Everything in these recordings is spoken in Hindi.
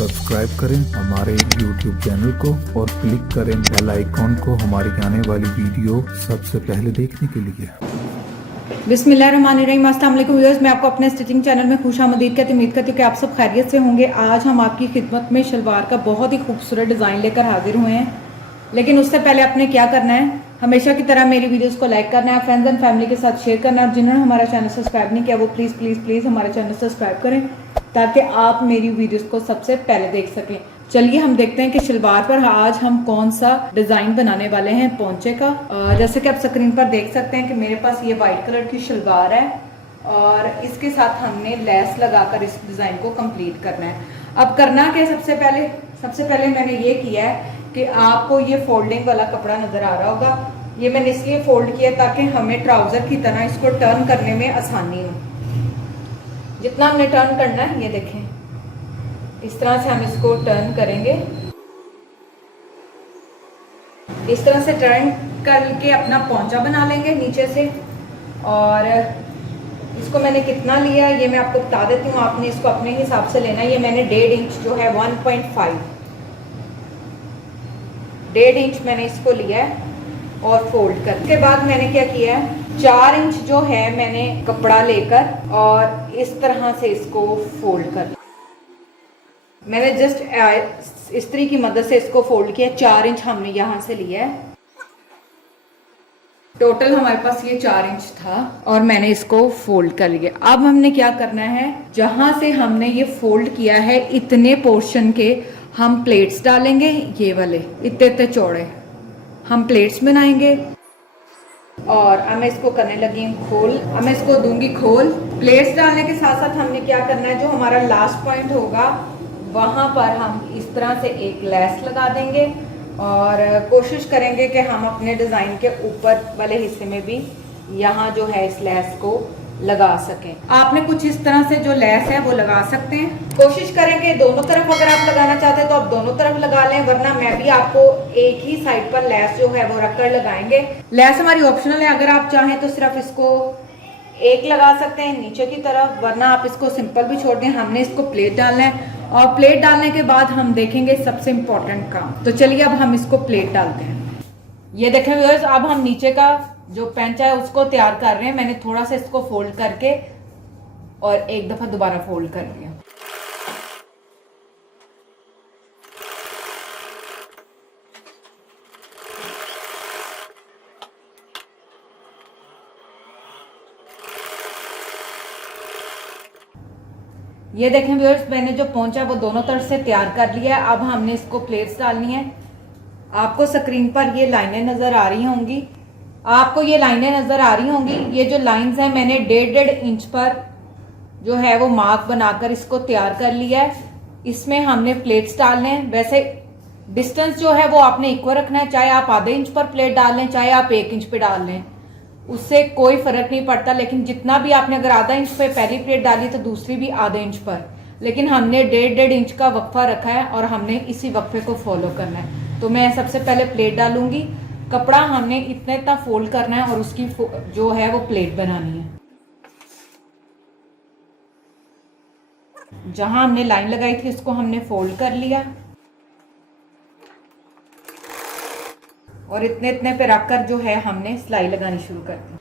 सब्सक्राइब करें हमारे YouTube चैनल को और क्लिक करें बेल आइकॉन को हमारी आने वाली वीडियो सबसे पहले देखने के लिए। बिस्मिल्लाहिर्रहमानिर्रहीम, अस्सलाम वालेकुम व्यूअर्स, मैं आपको अपने स्टिचिंग चैनल में खुशामदीद कहती उम्मीद करती हूँ कि आप सब खैरियत से होंगे। आज हम आपकी खिदमत में शलवार का बहुत ही खूबसूरत डिज़ाइन लेकर हाजिर हुए हैं, लेकिन उससे पहले आपने क्या करना है, हमेशा की तरह मेरी वीडियोस को लाइक करना है, फ्रेंड्स एंड फैमिली के साथ शेयर करना है, और जिन्होंने हमारा चैनल सब्सक्राइब नहीं किया वो प्लीज़ प्लीज़ प्लीज़ हमारा चैनल सब्सक्राइब करें ताकि आप मेरी वीडियोस को सबसे पहले देख सकें। चलिए हम देखते हैं कि शलवार पर आज हम कौन सा डिज़ाइन बनाने वाले हैं पोंचे का। जैसे कि आप स्क्रीन पर देख सकते हैं कि मेरे पास ये वाइट कलर की शलवार है और इसके साथ हमने लेस लगाकर इस डिज़ाइन को कंप्लीट करना है। अब करना क्या, सबसे पहले मैंने ये किया है कि आपको ये फोल्डिंग वाला कपड़ा नज़र आ रहा होगा, ये मैंने इसलिए फोल्ड किया ताकि हमें ट्राउज़र की तरह इसको टर्न करने में आसानी हो। जितना हमने टर्न करना है, ये देखें इस तरह से हम इसको टर्न करेंगे, इस तरह से टर्न करके अपना पोंचा बना लेंगे नीचे से। और इसको मैंने कितना लिया ये मैं आपको बता देती हूँ, आपने इसको अपने हिसाब से लेना है। ये मैंने 1.5 इंच जो है 1.5 इंच मैंने इसको लिया है और फोल्ड कर के बाद मैंने क्या किया है, 4 इंच जो है मैंने कपड़ा लेकर और इस तरह से इसको फोल्ड कर, मैंने जस्ट इस्त्री की मदद से इसको फोल्ड किया। 4 इंच हमने यहाँ से लिया है, टोटल हमारे पास ये 4 इंच था और मैंने इसको फोल्ड कर लिया। अब हमने क्या करना है, जहां से हमने ये फोल्ड किया है इतने पोर्शन के हम प्लेट्स डालेंगे, ये वाले इतने इतने चौड़े हम प्लेट्स बनाएंगे। और अब मैं इसको करने लगी हूँ खोल, अब मैं इसको दूंगी खोल। प्लेट्स डालने के साथ साथ हमने क्या करना है, जो हमारा लास्ट पॉइंट होगा वहां पर हम इस तरह से एक लेस लगा देंगे और कोशिश करेंगे कि हम अपने डिज़ाइन के ऊपर वाले हिस्से में भी यहाँ जो है इस लेस को लगा सकें। आपने कुछ इस तरह से जो लेस है वो लगा सकते हैं। कोशिश करें कि दोनों तरफ अगर आप लगाना चाहते हैं तो आप दोनों तरफ लगा लें, वरना मैं भी आपको एक ही साइड पर लेस जो है वो रखकर लगाएंगे। लेस हमारी ऑप्शनल है, अगर आप चाहें तो सिर्फ इसको एक लगा सकते हैं नीचे की तरफ, वरना आप इसको सिंपल भी छोड़ दें। हमने इसको प्लेट डालना है और प्लेट डालने के बाद हम देखेंगे सबसे इम्पोर्टेंट काम। तो चलिए अब हम इसको प्लेट डालते हैं। ये देखें व्यूअर्स, अब हम नीचे का जो पेंचा है उसको तैयार कर रहे हैं। मैंने थोड़ा सा इसको फोल्ड करके और एक दफा दोबारा फोल्ड कर लिया। ये देखें व्यूअर्स, मैंने जो पोंचा वो दोनों तरफ से तैयार कर लिया है। अब हमने इसको प्लेट्स डालनी है। आपको स्क्रीन पर ये लाइनें नजर आ रही होंगी, ये जो लाइंस हैं मैंने 1.5 इंच पर जो है वो मार्क बनाकर इसको तैयार कर लिया है। इसमें हमने प्लेट्स डालने हैं। वैसे डिस्टेंस जो है वो आपने इक्वल रखना है, चाहे आप आधे इंच पर प्लेट डाल लें चाहे आप 1 इंच पे डाल लें, उससे कोई फर्क नहीं पड़ता। लेकिन जितना भी आपने अगर आधा इंच पे पहली प्लेट डाली तो दूसरी भी आधे इंच पर, लेकिन हमने 1.5 इंच का वक्फा रखा है और हमने इसी वक्फे को फॉलो करना है। तो मैं सबसे पहले प्लेट डालूंगी, कपड़ा हमने इतना फोल्ड करना है और उसकी जो है वो प्लेट बनानी है। जहां हमने लाइन लगाई थी उसको हमने फोल्ड कर लिया और इतने पे रखकर जो है हमने सिलाई लगानी शुरू कर दी।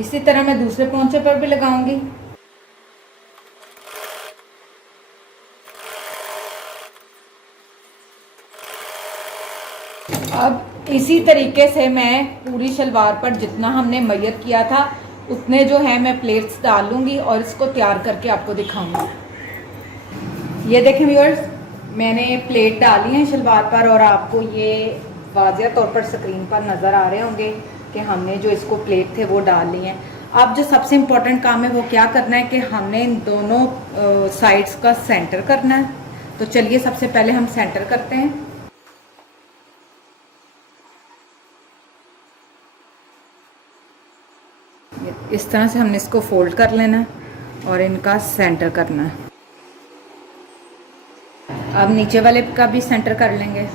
इसी तरह मैं दूसरे पोंचे पर भी लगाऊंगी। अब इसी तरीके से मैं पूरी शलवार पर जितना हमने मैयर किया था उतने जो है मैं प्लेट्स डाल लूंगी और इसको तैयार करके आपको दिखाऊंगी। ये देखें व्यूअर्स, मैंने प्लेट डाली है शलवार पर और आपको ये वाज़िया तौर पर स्क्रीन पर नज़र आ रहे होंगे कि हमने जो इसको प्लेट थे वो डाल ली हैं। अब जो सबसे इम्पोर्टेंट काम है वो क्या करना है कि हमने इन दोनों साइड्स का सेंटर करना है। तो चलिए सबसे पहले हम सेंटर करते हैं। इस तरह से हमने इसको फोल्ड कर लेना है और इनका सेंटर करना है। अब नीचे वाले का भी सेंटर कर लेंगे।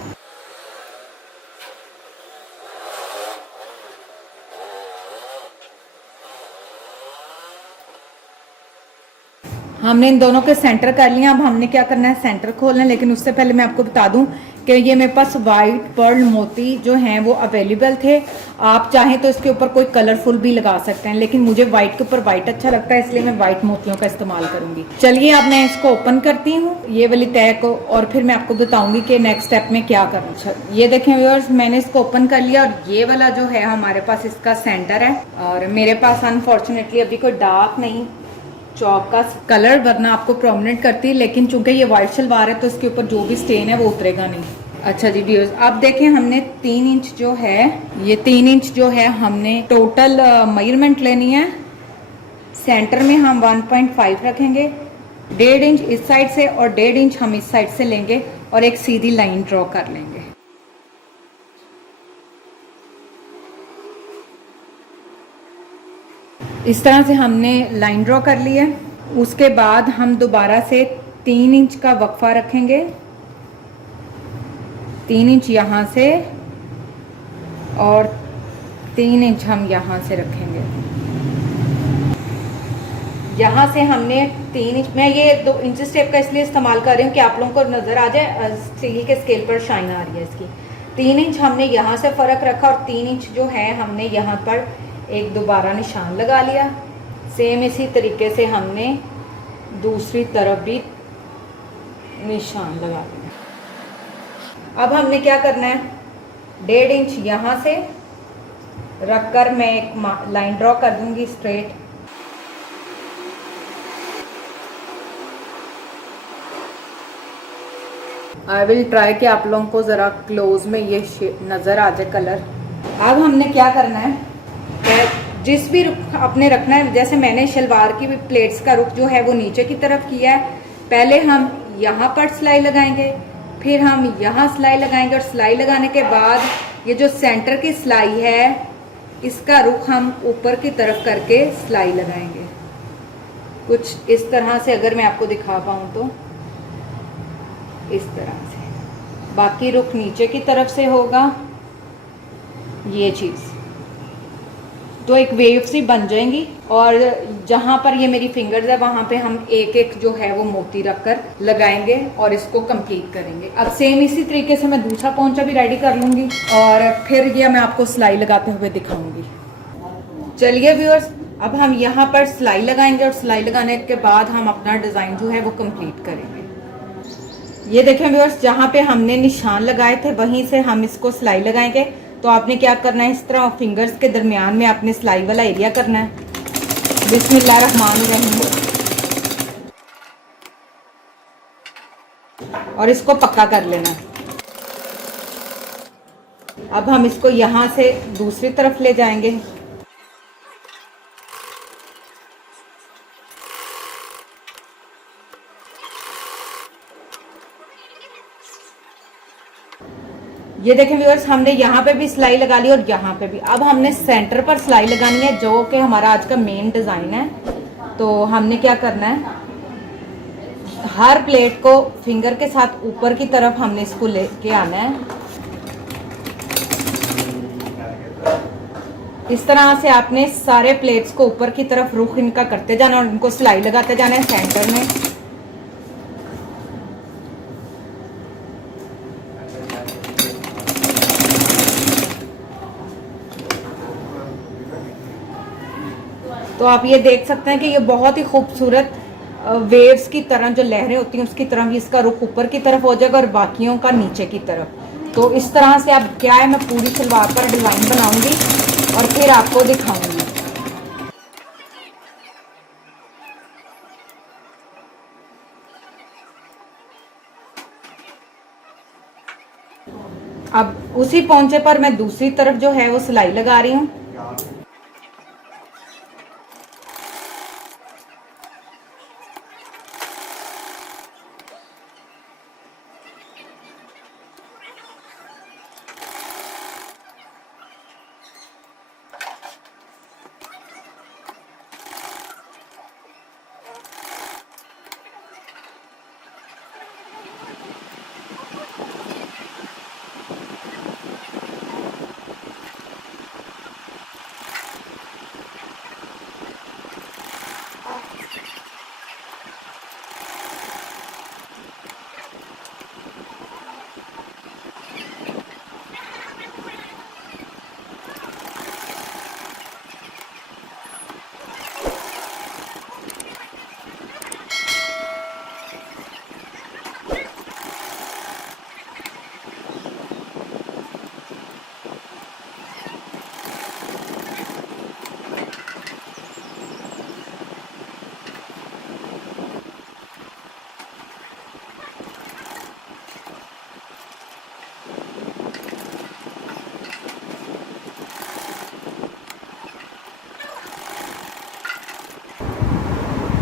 हमने इन दोनों के सेंटर कर लिया। अब हमने क्या करना है, सेंटर खोलना है। लेकिन उससे पहले मैं आपको बता दूं कि ये मेरे पास वाइट पर्ल मोती जो हैं वो अवेलेबल थे। आप चाहें तो इसके ऊपर कोई कलरफुल भी लगा सकते हैं, लेकिन मुझे वाइट के ऊपर वाइट अच्छा लगता है, इसलिए मैं वाइट मोतियों का इस्तेमाल करूंगी। चलिए अब मैं इसको ओपन करती हूँ, ये वाली तय को, और फिर मैं आपको बताऊंगी कि नेक्स्ट स्टेप में क्या करना। ये देखें व्यूअर्स, मैंने इसको ओपन कर लिया और ये वाला जो है हमारे पास इसका सेंटर है। और मेरे पास अनफॉर्चुनेटली अभी कोई डार्क नहीं चौक का कलर, वरना आपको प्रोमिनेंट करती है, लेकिन चूंकि ये वाइट शलवार है तो इसके ऊपर जो भी स्टेन है वो उतरेगा नहीं। अच्छा जी व्यूअर्स, अब देखें हमने 3 इंच जो है, ये 3 इंच जो है हमने टोटल मेजरमेंट लेनी है। सेंटर में हम 1.5 रखेंगे, 1.5 इंच इस साइड से और 1.5 इंच हम इस साइड से लेंगे और एक सीधी लाइन ड्रॉ कर लेंगे। इस तरह से हमने लाइन ड्रॉ कर ली है। उसके बाद हम दोबारा से 3 इंच का वक्फा रखेंगे, 3 इंच यहाँ से और 3 इंच हम यहाँ से रखेंगे। यहाँ से हमने 3 इंच, मैं ये 2 इंच स्टेप का इसलिए इस्तेमाल कर रही हूँ कि आप लोगों को नज़र आ जाए स्टील के स्केल पर शाइन आ रही है इसकी। 3 इंच हमने यहाँ से फ़र्क रखा और 3 इंच जो है हमने यहाँ पर एक दोबारा निशान लगा लिया। सेम इसी तरीके से हमने दूसरी तरफ भी निशान लगा लिया। अब हमने क्या करना है, 1.5 इंच यहाँ से रखकर मैं एक लाइन ड्रॉ कर दूंगी स्ट्रेट। आई विल ट्राई कि आप लोगों को ज़रा क्लोज में ये नज़र आ जाए कलर। अब हमने क्या करना है, जिस भी रुख आपने रखना है, जैसे मैंने शलवार की प्लेट्स का रुख जो है वो नीचे की तरफ किया है। पहले हम यहाँ पर सिलाई लगाएंगे, फिर हम यहाँ सिलाई लगाएंगे और सिलाई लगाने के बाद ये जो सेंटर की सिलाई है इसका रुख हम ऊपर की तरफ करके सिलाई लगाएंगे। कुछ इस तरह से, अगर मैं आपको दिखा पाऊँ तो इस तरह से। बाकी रुख नीचे की तरफ से होगा ये चीज़, तो एक वेव सी बन जाएंगी। और जहाँ पर ये मेरी फिंगर्स है वहाँ पे हम एक एक जो है वो मोती रखकर लगाएंगे और इसको कंप्लीट करेंगे। अब सेम इसी तरीके से मैं दूसरा पोंचा भी रेडी कर लूँगी और फिर ये मैं आपको सिलाई लगाते हुए दिखाऊंगी। चलिए व्यूअर्स, अब हम यहाँ पर सिलाई लगाएंगे और सिलाई लगाने के बाद हम अपना डिज़ाइन जो है वो कंप्लीट करेंगे। ये देखें व्यूअर्स, जहाँ पे हमने निशान लगाए थे वहीं से हम इसको सिलाई लगाएंगे। तो आपने क्या करना है, इस तरह फिंगर्स के दरमियान में आपने सिलाई वाला एरिया करना है। बिस्मिल्लाहिर्रहमानिर्रहीम, और इसको पक्का कर लेना। अब हम इसको यहाँ से दूसरी तरफ ले जाएंगे। ये देखें व्यूअर्स, हमने यहाँ पे भी सिलाई लगा ली और यहाँ पे भी। अब हमने सेंटर पर सिलाई लगानी है जो कि हमारा आज का मेन डिज़ाइन है। तो हमने क्या करना है, हर प्लेट को फिंगर के साथ ऊपर की तरफ हमने इसको लेके आना है। इस तरह से आपने सारे प्लेट्स को ऊपर की तरफ रुख इनका करते जाना और इनको सिलाई लगाते जाना है सेंटर में। तो आप ये देख सकते हैं कि ये बहुत ही खूबसूरत वेव्स की तरह जो लहरें होती हैं उसकी तरह भी इसका रुख ऊपर की तरफ हो जाएगा और बाकियों का नीचे की तरफ। तो इस तरह से अब क्या है, मैं पूरी सलवार पर डिज़ाइन बनाऊंगी और फिर आपको दिखाऊंगी। अब उसी पोंचे पर मैं दूसरी तरफ जो है वो सिलाई लगा रही हूँ।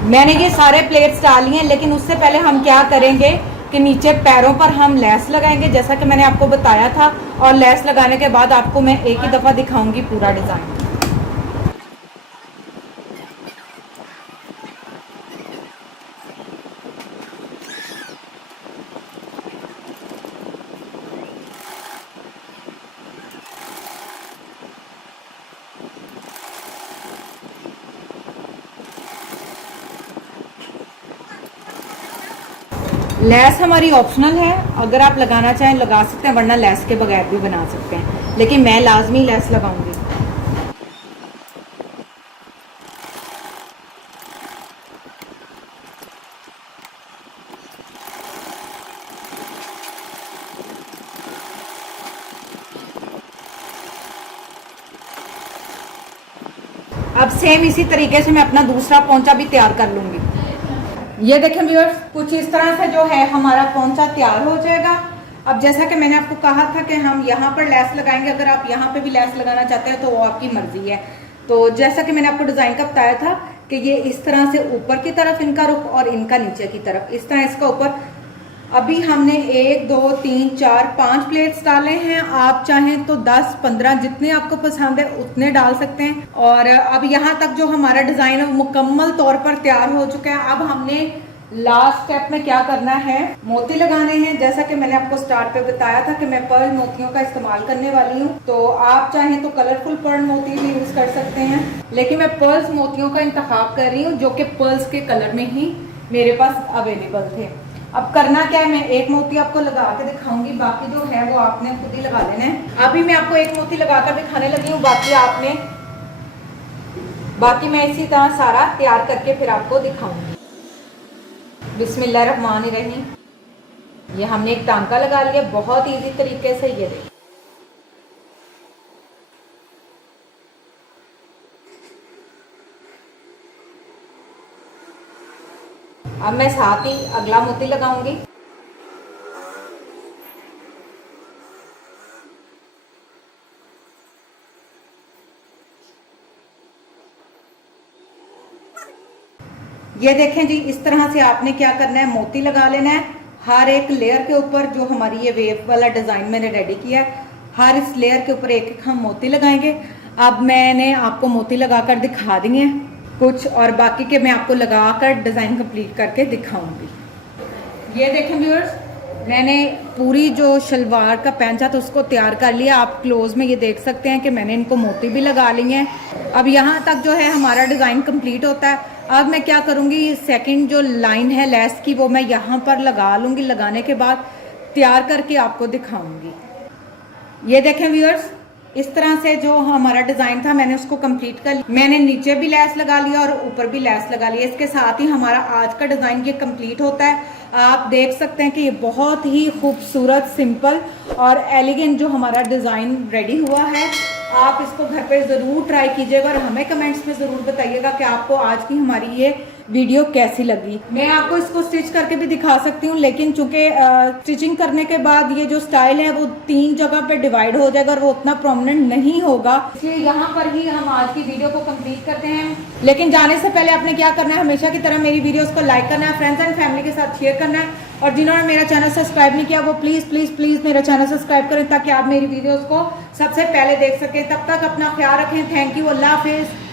मैंने ये सारे प्लेट्स डाली हैं, लेकिन उससे पहले हम क्या करेंगे कि नीचे पैरों पर हम लेस लगाएंगे, जैसा कि मैंने आपको बताया था। और लेस लगाने के बाद आपको मैं एक ही दफ़ा दिखाऊंगी पूरा डिज़ाइन। लेस हमारी ऑप्शनल है, अगर आप लगाना चाहें लगा सकते हैं, वरना लेस के बगैर भी बना सकते हैं, लेकिन मैं लाजमी लेस लगाऊंगी। अब सेम इसी तरीके से मैं अपना दूसरा पोंचा भी तैयार कर लूंगी। ये देखें व्यूअर्स, कुछ इस तरह से जो है हमारा पोंचा तैयार हो जाएगा। अब जैसा कि मैंने आपको कहा था कि हम यहाँ पर लेस लगाएंगे, अगर आप यहाँ पे भी लेस लगाना चाहते हैं तो वो आपकी मर्जी है। तो जैसा कि मैंने आपको डिजाइन का बताया था कि ये इस तरह से ऊपर की तरफ इनका रुख और इनका नीचे की तरफ, इस तरह इसका ऊपर। अभी हमने 1 2 3 4 5 प्लेट्स डाले हैं, आप चाहें तो 10 15 जितने आपको पसंद है उतने डाल सकते हैं। और अब यहाँ तक जो हमारा डिजाइन है वो मुकम्मल तौर पर तैयार हो चुका है। अब हमने लास्ट स्टेप में क्या करना है, मोती लगाने हैं। जैसा कि मैंने आपको स्टार्ट पे बताया था कि मैं पर्ल मोतियों का इस्तेमाल करने वाली हूँ, तो आप चाहें तो कलरफुल पर्ल मोती भी यूज कर सकते हैं, लेकिन मैं पर्ल्स मोतियों का इंतखाब कर रही हूँ जो कि पर्ल्स के कलर में ही मेरे पास अवेलेबल थे। अब करना क्या है, मैं एक मोती आपको लगा के दिखाऊंगी, बाकी जो है वो आपने खुद ही लगा लेना है। अभी मैं आपको एक मोती लगाकर दिखाने लगी हूँ, बाकी मैं इसी तरह सारा तैयार करके फिर आपको दिखाऊंगी। बिस्मिल्लाहिर्रहमानिर्रहीम। ये हमने एक टांका लगा लिया बहुत इजी तरीके से। ये देखिए, अब मैं साथ ही अगला मोती लगाऊंगी। ये देखें जी, इस तरह से आपने क्या करना है, मोती लगा लेना है हर एक लेयर के ऊपर। जो हमारी ये वेव वाला डिजाइन मैंने रेडी किया है, हर इस लेयर के ऊपर एक एक हम मोती लगाएंगे। अब मैंने आपको मोती लगाकर दिखा दिए हैं कुछ, और बाकी के मैं आपको लगाकर डिजाइन कंप्लीट करके दिखाऊंगी। ये देखें व्यूअर्स, मैंने पूरी जो शलवार का पैंचा था उसको तैयार कर लिया। आप क्लोज में ये देख सकते हैं कि मैंने इनको मोती भी लगा लिए हैं। अब यहाँ तक जो है हमारा डिजाइन कंप्लीट होता है। अब मैं क्या करूँगी, सेकंड जो लाइन है लेस की वो मैं यहाँ पर लगा लूँगी। लगाने के बाद तैयार करके आपको दिखाऊंगी। ये देखें व्यूअर्स, इस तरह से जो हमारा डिजाइन था मैंने उसको कंप्लीट कर लिया। मैंने नीचे भी लेस लगा लिया और ऊपर भी लेस लगा लिया। इसके साथ ही हमारा आज का डिजाइन ये कंप्लीट होता है। आप देख सकते हैं कि ये बहुत ही खूबसूरत, सिंपल और एलिगेंट जो हमारा डिजाइन रेडी हुआ है। आप इसको घर पे ज़रूर ट्राई कीजिएगा और हमें कमेंट्स में ज़रूर बताइएगा कि आपको आज की हमारी ये वीडियो कैसी लगी। मैं आपको इसको स्टिच करके भी दिखा सकती हूँ, लेकिन चूंकि स्टिचिंग करने के बाद ये जो स्टाइल है वो 3 जगह पे डिवाइड हो जाएगा और वो उतना प्रोमिनेंट नहीं होगा, इसलिए यहाँ पर ही हम आज की वीडियो को कंप्लीट करते हैं। लेकिन जाने से पहले आपने क्या करना है, हमेशा की तरह मेरी वीडियोस को लाइक करना है, फ्रेंड्स एंड फैमिली के साथ शेयर करना है, और जिन्होंने मेरा चैनल सब्सक्राइब नहीं किया वो प्लीज़ प्लीज़ प्लीज़ मेरा चैनल सब्सक्राइब करें ताकि आप मेरी वीडियोज़ को सबसे पहले देख सकें। तब तक अपना ख्याल रखें। थैंक यू, अल्लाह हाफिज़।